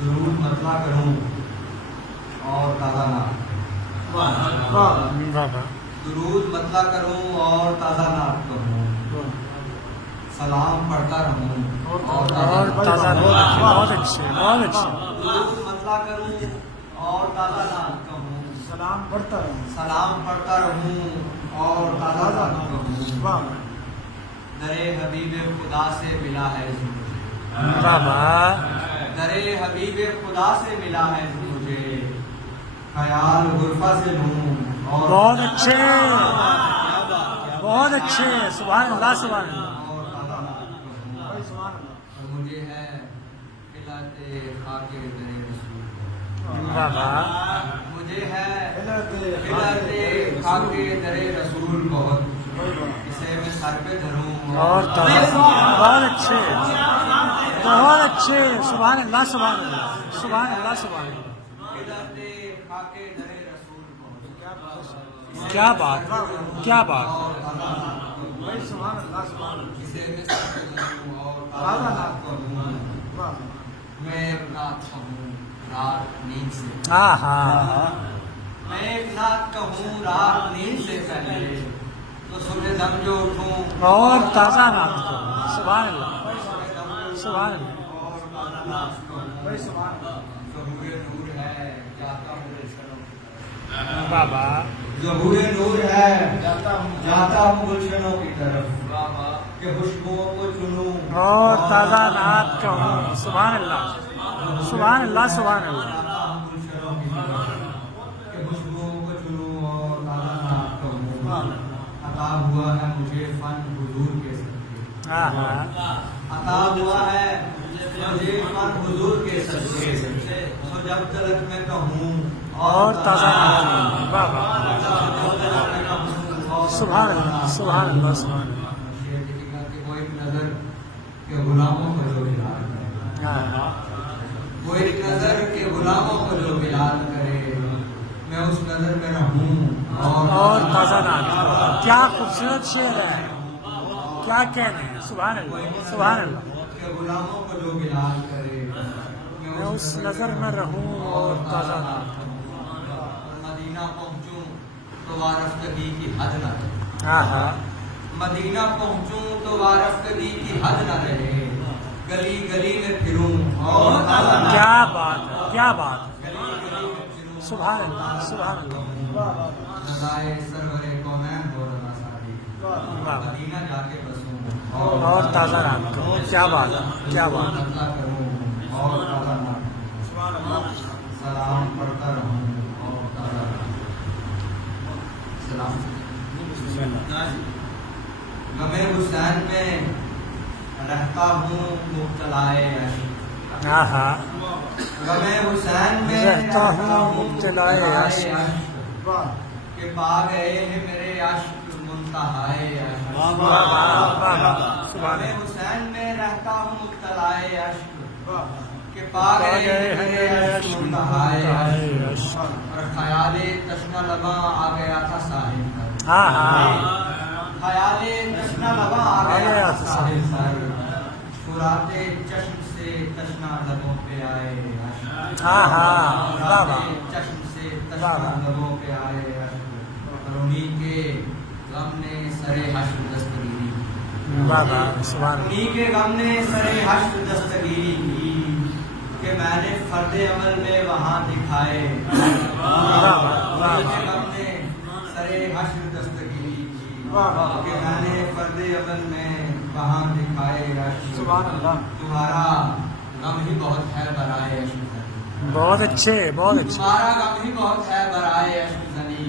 درود مطلع کروں اور تازہ نعت درود مطلع کروں اور تازہ نعت کروں، سلام پڑھتا رہوں اور تازہ بہت اچھے بہت اچھے درود مطلع کروں اور تازہ نعت کروں، سلام پڑھتا رہوں سلام پڑھتا رہوں اور تازہ نعت کروں۔ درے حبیب خدا سے ملا ہے مجھے، بابا درے حبیب خدا سے ملا ہے مجھے، خیال غرفہ سے لوں اور بہت اچھے بہت اچھے، سبحان اللہ سبحان اللہ۔ اور تازہ نعت کروں۔ اور مجھے ہے قلعت خاک در رسول، بابا مجھے ہے قلعت خاک در رسول بہت، اسے میں سر پہ دھروں اور تازہ بہت اچھے بہت اچھے، سبحان اللہ سبحان اللہ سبحان اللہ سبحان اللہ۔ قلعت خاک در رسول بہت، کیا بات کیا بات، اسے میں سر پہ دھروں اور تازہ نعت کروں۔ میں ایک نعت کہوں رات نیند سے، ہاں ہاں میں ایک نعت کہوں رات نیند سے پہلے، تو صبح دم جو اٹھوں اور تازہ نعت کرو، سبحان اللہ سبحان اللہ۔ ظہور نور ہے جاتا ہوں گلشنوں، بابا ظہور نور ہے جاتا ہوں گلشنوں کی طرف، کہ خوشبوؤں کو چنوں اور تازہ نعت کہوں، سبحان اللہ سبحان اللہ سبحان اللہ۔ جاتا ہوں گلشنوں کی طرف، کہ خوشبوؤں کو چنوں اور تازہ نعت کہوں۔ عطا ہوا ہے مجھے فن حضور کے صدقے، ہاں ہاں عطا ہوا ہے مجھے فن حضور کے صدقے، تو جب تلک میں کہوں اور تازہ نعت کہوں، بابا سبحان اللہ سبحان اللہ سبحان اللہ۔ وہ ایک نظر کے غلاموں کو جو بلال کرے، ہاں ہاں وہ ایک نظر کے غلاموں کو جو بلال کرے، میں اس نظر میں رہوں اور تازہ نعت کرو، کیا خوبصورت شعر ہے، کیا کہنے ہیں، سبحان اللہ سبحان اللہ۔ کے غلاموں کو جو بلال کرے، میں اس نظر میں رہوں اور تازہ نعت کروں۔ مدینہ پہنچوں تو وارفتگی کی حد نہ رہے، ہاں ہاں مدینہ پہنچوں تو وارفتگی کی حد نہ رہے، گلی گلی میں پھروں اور تازہ نعت، کیا بات ہے کیا بات ہے، گلی گلی میں پھروں سبحان اللہ سبحان اللہ۔ رضائے سرور کونین ہو رضا ساری، بابا مدینہ جا کے بسوں اور تازہ نعت کرو، کیا بات ہے کیا بات ہے۔ مطلع کروں اور تازہ نعت کروں، سلام پڑھتا رہوں اور تازہ نعت کروں۔ سلام غم حسین میں رہتا ہوں مبتلائے عشق، ہاں ہاں غم حسین میں رہتا ہوں مبتلائے عشق، کہ پا گئے ہیں میرے عشق منتہائے عشق، بابا بابا سبحان غم اللہ۔ حسین میں رہتا ہوں مبتلائے عشق، کہ پا گئے ہیں میرے عشق منتہائے عشق، اور خیال تشنہ لباں آ گیا تھا ساحل پر، ہاں ہاں خیال تشنہ لباں آ گیا تھا ساحل پر، فراتے چشم سے تشنہ لبوں پہ آئے عشق، ہاں ہاں بابا چشم سے تشنہ لبوں پہ آئے عشق، اور انہیں کے غم نے سرے حشر دستگیری کی، بابا سبحان اللہ۔ انہیں کے غم نے سرے حشر دستگیری کی، کہ میں نے فرد عمل میں وہاں دکھائے، انہیں کے غم نے سرے حشر دستگیری کی، کہ میں نے فرد عمل میں وہاں دکھائے عشق، سبحان اللہ۔ تمہارا غم ہی بہت ہے برائے عشق زنی، بہت اچھے بہت اچھے، تمہارا غم ہی بہت ہے برائے عشق زنی،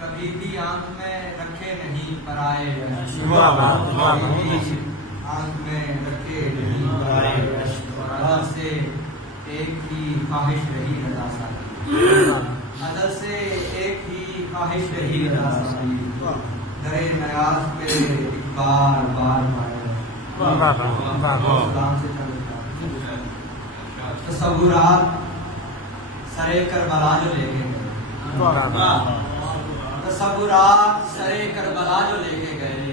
کبھی بھی آنکھ میں رکھے نہیں پرائے عشق، بابا کبھی بھی آنکھ میں رکھے نہیں پرائے عشق، اور ازل سے ایک ہی خواہش رہی رضا ساری، ازل سے ایک ہی خواہش رہی رضا ساری، درے نیاز پہ ایک بار بار پائے، بابا بابا سلام سے تصورات سرے کربلا جو لے کے گئے، بابا تصورات سرے کربلا جو لے کے گئے،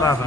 بابا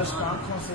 اشک آنکھوں سے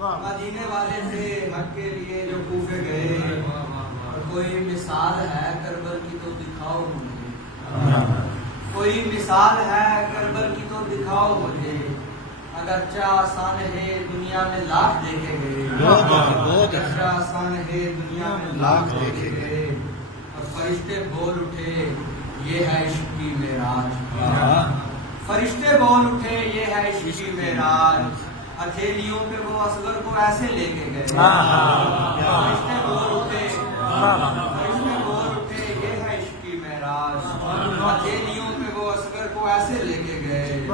مدینے والے تھے حق کے لیے جو کوفے گئے۔ اور کوئی مثال ہے کربل کی تو دکھاؤ مجھے، کوئی مثال ہے کربل کی تو دکھاؤ مجھے، اگرچہ آسان ہے دنیا میں لاکھ دیکھے گئے، اگرچہ آسان ہے دنیا میں لاکھ دیکھے گئے۔ اور فرشتے بول اٹھے یہ ہے عشق کی معراج، فرشتے بول اٹھے یہ ہے عشق کی معراج، ہتھیلیوں پہ وہ اصغر کو ایسے لے کے گئے۔ فرشتے بول اٹھے، فرشتے بول اٹھے یہ ہے عشق کی معراج، ہتھیلیوں پہ وہ اصغر کو ایسے لے کے گئے۔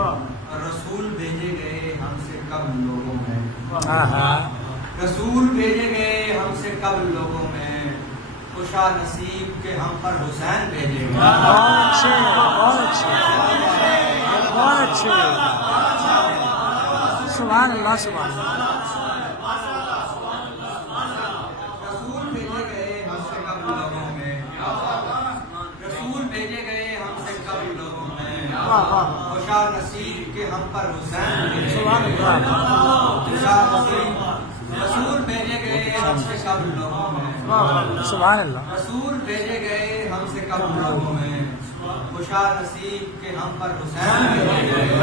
اور رسول بھیجے گئے ہم سے قبل لوگوں میں، رسول بھیجے گئے ہم سے قبل لوگوں میں، خوشا نصیب کے ہم پر حسین بھیجے گئے۔ بہت اچھے، بہت اچھے، بہت اچھے، سبحان اللہ سبحان اللہ۔ رسول بھیجے گئے ہم سے قبل لوگوں میں، رسول بھیجے گئے ہم سے قبل لوگوں میں، خوشا نصیب کے ہم پر حسین بھیجے گئے۔ خوشا نصیب رسول بھیجے گئے ہم سے قبل لوگوں میں، سبحان اللہ۔ رسول بھیجے گئے ہم سے قبل لوگوں میں، خوشا نصیب کے ہم پر حسین بھیجے گئے،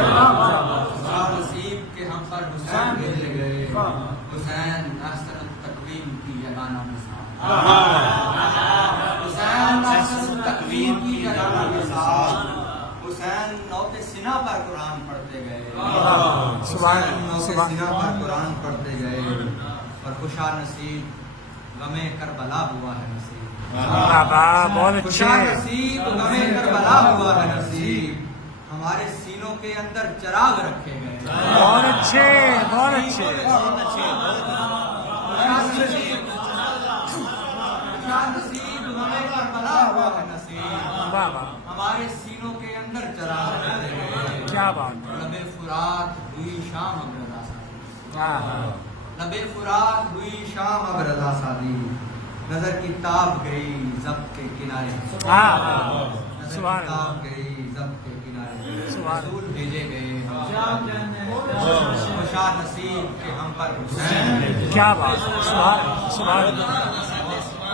خوشا نصیب کے ہم پر حسین بھیجے گئے۔ حسین احسن التقویم کی یگانہ مثال، حسین احسن التقویم کی یگانہ مثال، حسین نوک سینہ پر قرآن پڑھتے گئے، حسین نوک سینہ پر قرآن پڑھتے گئے۔ اور خوشا نصیب غمِ کربلا ہوا ہے نصیب، بابا بہت خوشا اچھے، نصیب غمِ کربلا ہوا ہے نصیب، ہمارے سینوں کے اندر چراغ رکھے گئے۔ بہت اچھے، بہت اچھے، خوشا نصیب غمِ کربلا ہوا ہے نصیب، بابا ہمارے سینوں کے اندر چراغ رکھے گئے۔ کیا بات ہے، لبِ فرات ہوئی شام اب رضا سادی، لبِ فرات ہوئی شام اب رضا سادی، نظر کی تاب گئی ضبط کے کنارے، نظر کی سبحان اللہ، تاب گئی ضبط کے کنارے۔ سبحان رسول بھیجے گئے خوشا نصیب کے ہم پر حسین کیا بات ہے، سبحان اللہ، سبحان اللہ۔